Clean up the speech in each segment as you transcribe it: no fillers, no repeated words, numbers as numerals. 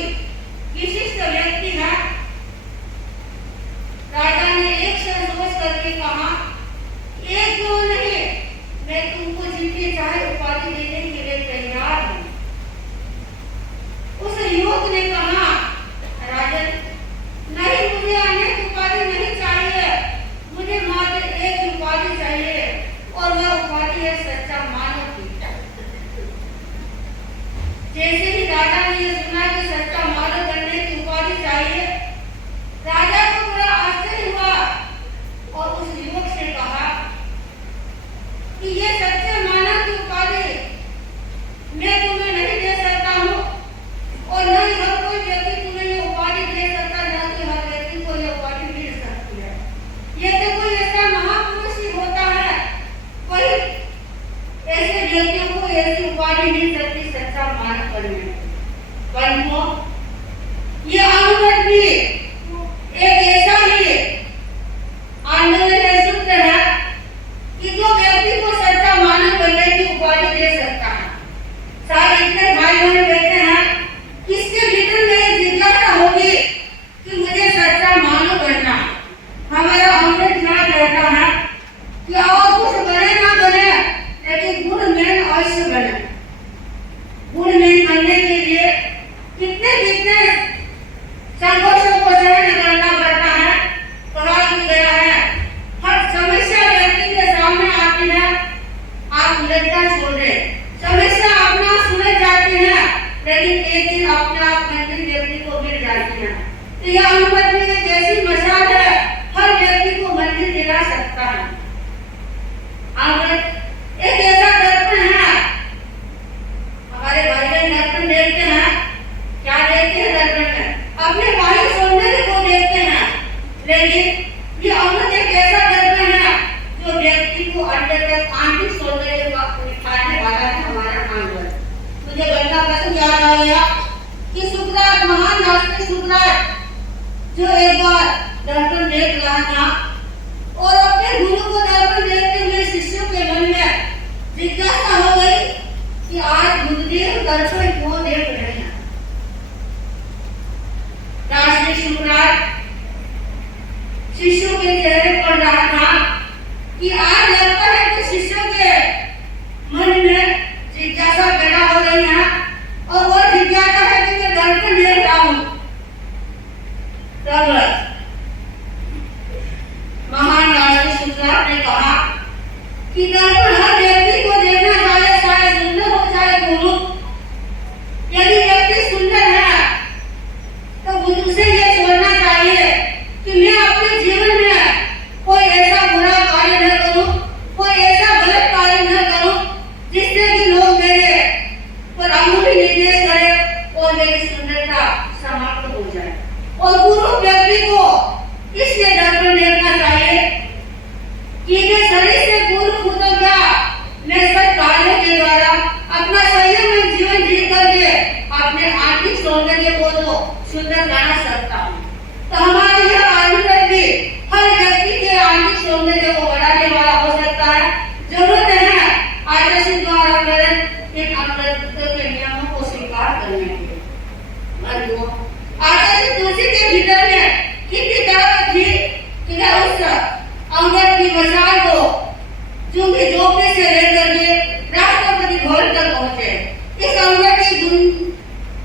कोई विशिष्ट व्यक्ति है? राजा ने एक क्षण सोच करके कहा, एक क्यों नहीं, मैं तुमको जितनी चाहे उपाधि देने के लिए तैयार हूं। उस युवक ने कहा, राजन नहीं, मुझे अनेक उपाधि नहीं चाहिए, मुझे मात्र एक उपाधि चाहिए और वह उपाधि है सच्चा मानव की। जैसे ही राजा ने यह सुना कि सच्चा मानव बनने की उपाधि चाहिए, राजा को बड़ा आश्चर्य हुआ और उस युवक से कहा कि ये सच्चे मानव की उपाधि मैं तुम्हें नहीं दे सकता हूँ और न ही हर कोई व्यक्ति तुम्हें ये उपाधि दे सकता, न कि हर व्यक्ति को ये उपाधि मिल सकती है। ये तो कोई ऐसा महापुरुष ही होता है, कोई ऐसे व्यक्तियों को ऐसी उपाधि मिल सकती सच्चा मानव बनने। परंतु ये अनुभव भी एक ऐसा ही आंदोलन है, सूत्र है कि जो व्यक्ति को सच्चा मानव बनने की उपाधि दे सकता है। सारे इतने भाई बहन बैठे हैं, किसके भीतर में जिज्ञासा होगी कि मुझे सच्चा मानव बनना है। हमारा अमृत याद रहता है कि और कुछ बने ना बने, लेकिन गुणमेन अवश्य बने। गुणमेन बनने के लिए कितने कितने संघर्षों को सहन करना पड़ता है। कहा भी गया है, हर समस्या व्यक्ति के सामने आती है, आप उलझना छोड़ दें। समस्या अपना सुलझ जाती है, लेकिन एक दिन अपने आप मंजिल व्यक्ति को मिल जाती है। तो यह अनुभव में एक ऐसी मशाल है, हर व्यक्ति को मंजिल दिला सकता है। अमृत एक ऐसा दर्पण है, हमारे भाई बहन दर्पण देखते हैं, क्या देखते हैं दर्पण में? अपने बाहरी सौंदर्य को देखते हैं, लेकिन ये अमृत एक ऐसा दर्पण है जो व्यक्ति को अंदर तक आंतरिक सौंदर्य का दिखाने वाला है। हमारा आंदोलन मुझे घटना प्रसंग याद आ गया कि सुकरात, महान दार्शनिक सुकरात, जो एक बार दर्पण देख रहा था और अपने गुरु को दर्पण देखते हुए शिष्यों के मन में जिज्ञासा हो गई कि आज गुरुदेव दर्पण क्यों देख रहे हैं। दार्शनिक सुकरात शिष्यों के चेहरे पर रहा था कि आज लगता है कि शिष्यों के मन में जिज्ञासा पैदा हो रही है और वह जिज्ञासा है कि मैं दर्पण देख रहा हूं। तब महान दार्शनिक सुकरात ने कहा कि दर्पण हर व्यक्ति को देखना चाहिए, चाहे सुंदर हो चाहे कुरूप। यदि व्यक्ति सुंदर है तो गुरु से यह सोचना चाहिए कि मैं अपने जीवन में कोई ऐसा बुरा कार्य न करूं, कोई ऐसा गलत कार्य न करूं जिससे कि लोग मेरे पर अंगुली निर्देश करें और मेरी सुंदरता समाप्त हो जाए। और गुरु व्यक्ति को इसलिए दर्पण देखना चाहिए कि मैं शरीर से पूर्व हूं तो क्या, मैं सब कार्यों के द्वारा अपना संयम में जीवन जी करके अपने आंतरिक सौंदर्य को तो सुंदर बना सकता हूँ। तो हमारे यह आंदोलन भी हर व्यक्ति के आंतरिक सौंदर्य को बढ़ाने वाला हो सकता है। जरूरत है आदर्शिक द्वारा इन अमृत के नियमों को स्वीकार करने के। आदर्शिक तुलसी के भीतर में कितनी ताकत थी कि उस अमृत की मशाल को जो कि जोपने से लेकर के राष्ट्रपति भवन तक पहुंचे। इस अमृत की गुण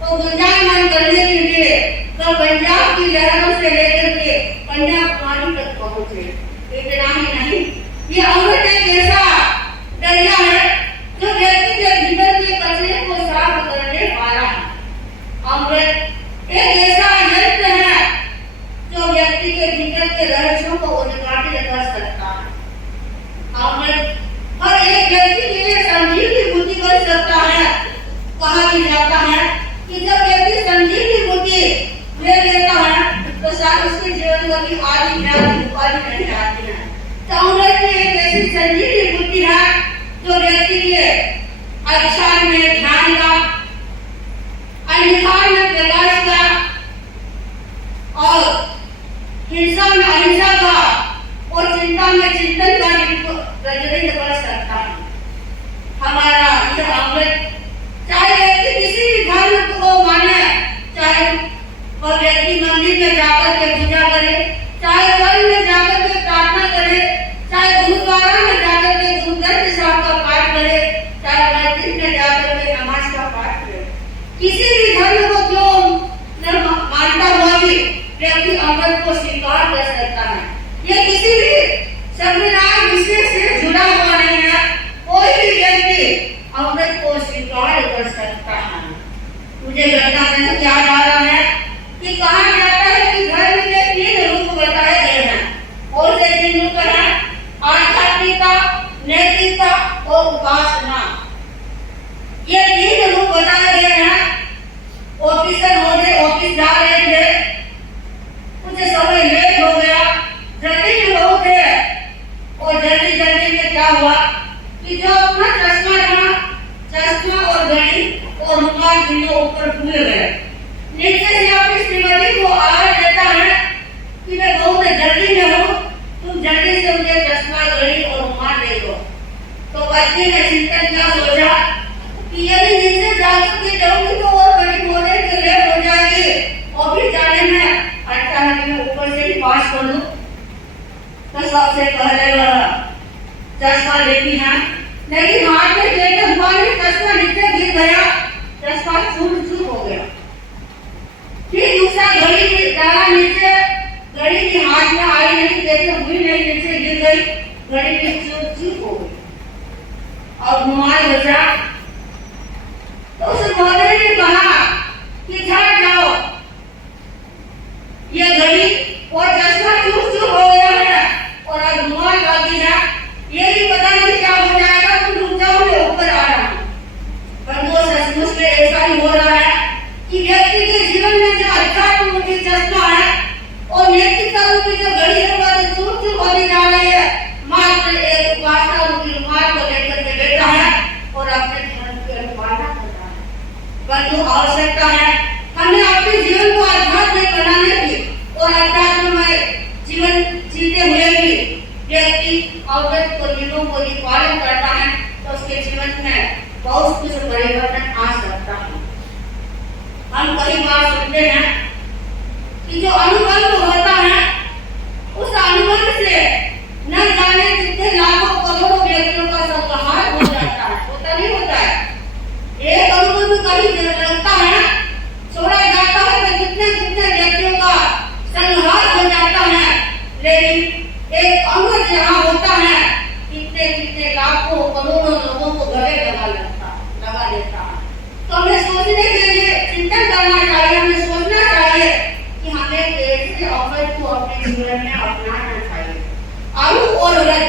को गुंजायमान करने के लिए तो पंजाब की लहरों से लेकर के कन्याकुमारी तक पहुंचे। इतना ही नहीं, ये अमृत एक ऐसा दरिया है जो व्यक्ति के भीतर के कचरे को साफ करने वाला है। अमृत एक ऐसा यंत्र है जो व्यक्ति के भीतर के रहस्यों को उद्घाटित कर सकता है। अमृत हर एक व्यक्ति के लिए संजीवनी बूटी कर सकता है। कहा भी जाता है कि जब व्यक्ति संजीवनी बूटी ले लेता है तो शायद उसके जीवन में भी आदि ज्ञान उपाधि नहीं आती है। तो अमृत एक ऐसी संजीवनी बूटी है जो व्यक्ति के अक्षान में ध्यान का, अंधकार में प्रकाश का और हिंसा में अहिंसा का और चिंता में चिंतन का प्रज्वलित कर सकता है। हमारा यह अमृत चाहे व्यक्ति किसी भी धर्म को माने, चाहे जल्दी से मुझे चश्मा, घड़ी और रुमाल दे दो। तो बच्ची ने चिंतन क्या सोचा कि यदि नीचे जाकर के जाऊंगी तो और बड़ी मोड़े के लेट हो जाएगी और भी जाने में अच्छा है कि मैं ऊपर से ही पास कर लूं। तो सबसे पहले वह चश्मा लेती है, लेकिन हाथ में लेते हुआ ही चश्मा नीचे गिर गया, चश्मा चूर-चूर हो गया। फिर दूसरा घड़ी भी डाला नीचे, घड़ी भी हाथ में आई नहीं, जैसे हुई नहीं, नीचे गिर गई, घड़ी भी चूर-चूर हो गई। अब रुमाल बचा तो उस मौलवी ने कहा कि झाड़ जाओ, ये घड़ी और चश्मा चूर-चूर हो गया है और अब रुमाल बाकी है, ये भी पता नहीं क्या हो जाएगा, तुम रुक जाओ, मैं ऊपर आ रहा हूँ। पर वो सचमुच में ऐसा ही हो रहा है कि व्यक्ति के जीवन में जो अध्यात्म रूपी चश्मा है और नैतिकता रूपी जो घड़ी है वो चूर-चूर होती जा रही है, मात्र एक वास्ता रूपी रुमाल को लेकर के बैठा है और अपने जीवन की अनुपालना कर रहा है। पर जो आवश्यकता है हमें अपने जीवन को आध्यात्मिक बनाने की और अध्यात्ममय जीवन जीते हुए भी व्यक्ति अवगत को नियमों को पालन करता है तो उसके जीवन में बहुत कुछ परिवर्तन आ सकता है। हम कई बार सुनते हैं कि जो अनुबंध होता है उस अनुबंध से न जाने कितने लाखों करोड़ों व्यक्तियों का संहार हो जाता है, होता नहीं होता है। एक अनुबंध कहीं लगता है, छोड़ा जाता है तो कितने कितने व्यक्तियों का संहार हो जाता है, लेकिन एक अंग जहाँ होता है कितने कितने लाखों करोड़ों लोगों को गले लगा देता है। तो हमें सोचने के लिए चिंतन करना चाहिए, हमें सोचना चाहिए कि हमें कैसे अमृत को अपने जीवन में अपनाना चाहिए। अणु और व्रत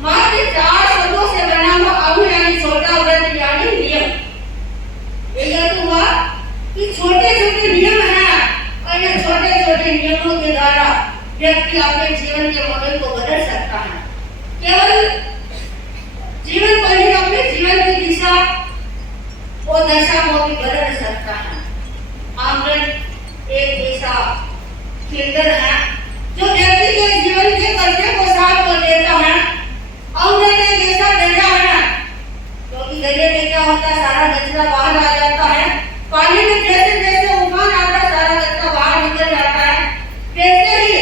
मात्र 4 शब्दों से बना हुआ अणु यानी छोटा, व्रत यानी नियम। यह तो हुआ कि छोटे छोटे नियम हैं और ये छोटे छोटे नियमों के द्वारा व्यक्ति अपने जीवन के मॉडल को बदल सकता है। केवल जीवन पर ही अपने जीवन की दिशा और दशा को भी बदल सकता है। अमृत एक ऐसा फिल्टर है जो व्यक्ति के जीवन के कचरे को साफ कर देता है। अमृत एक ऐसा दरिया है क्योंकि दरिया में क्या होता है, सारा कचरा बाहर आ जाता है। पानी में जैसे जैसे उफान आता है सारा कचरा बाहर निकल जाता है, वैसे ही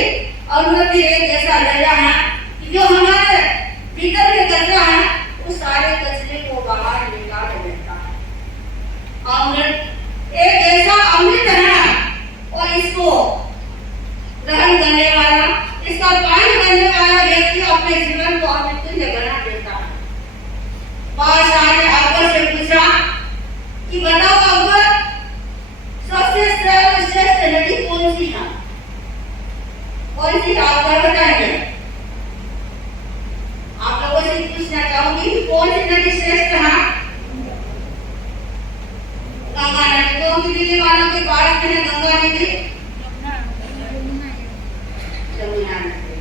अमृत भी एक ऐसा दरिया है कि जो हमारे भीतर में कचरा है उस सारे कचरे को बाहर निकाल देता है। अमृत एक ऐसा अमृत है और इसको ग्रहण करने वाला, इसका पान करने वाला व्यक्ति अपने जीवन को अमृतुल्य बना देता है। बादशाह ने अकबर से पूछा कि बताओ अकबर, सबसे श्रेष्ठ नदी कौन सी है? कौन सी अकबर बताएंगे? आप लोगों से पूछना चाहूंगी कि कौन सी नदी श्रेष्ठ है? गंगा नदी। तो दिल्ली वालों के पास में है गंगा नदी, यमुना नदी।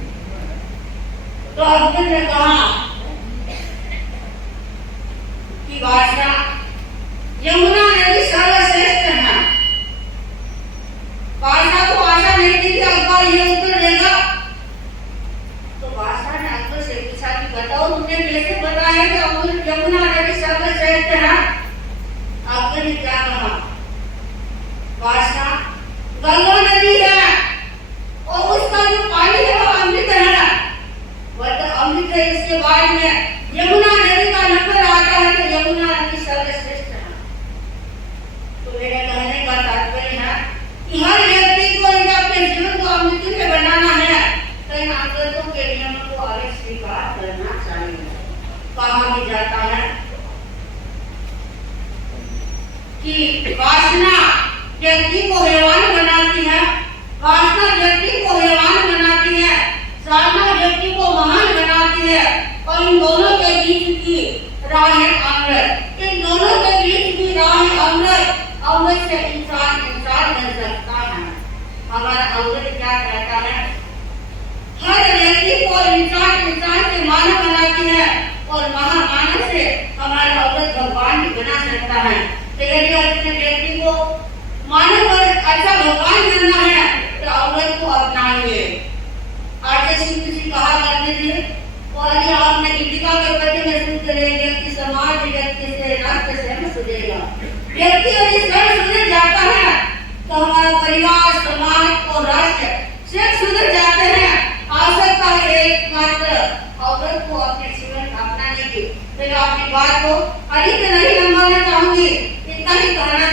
तो अकबर ने कहा कि बादशाह यमुना नदी सर्वश्रेष्ठ है। बादशाह को आशा नहीं थी कि अकबर ये उत्तर देगा, तो बादशाह ने अकबर से पूछा कि बताओ तुमने कैसे बताया कि यमुना नदी सर्वश्रेष्ठ है? अकबर ने क्या कहा, बादशाह गंगा नदी है और उसका जो पानी है वो अमृत है, वह तो अमृत है। इसके बाद में यमुना नदी का नंबर आता है तो यमुना नदी सर्वश्रेष्ठ है। तो मेरे कहने का तात्पर्य है कि हर व्यक्ति को अपने जीवन को अमृतुल्य बनाना है तो इन अमृतों के नियमों को अवश्य स्वीकार करना चाहिए। कहा भी जाता है कि वासना व्यक्ति को हैवान बनाती है, वासना व्यक्ति को हैवान बनाती है, साधना व्यक्ति को महान बनाती है और इन दोनों के बीच की राह है अमृत। इन दोनों के बीच की राह है अमृत। अमृत से इंसान बन सकता है। हमारा अमृत क्या कहता है, हर व्यक्ति को इंसान से मानव बनाती है और महामानव से हमारा अमृत भगवान भी बना सकता है। तो यदि अपने व्यक्ति को मानव और अच्छा भगवान बनना है तो अमृत को अपनाइए। आचार्य श्री कृष्ण कहा करते थे व्यक्ति यदि स्वयं सुधर जाता है तो हमारा परिवार, समाज और राष्ट्र स्वयं सुधर जाते हैं। आवश्यकता है एकमात्र औरत को अपने जीवन में अपनाने की। मैं अपनी बात को अधिक नहीं लंबाना चाहूंगी, इतना ही कहना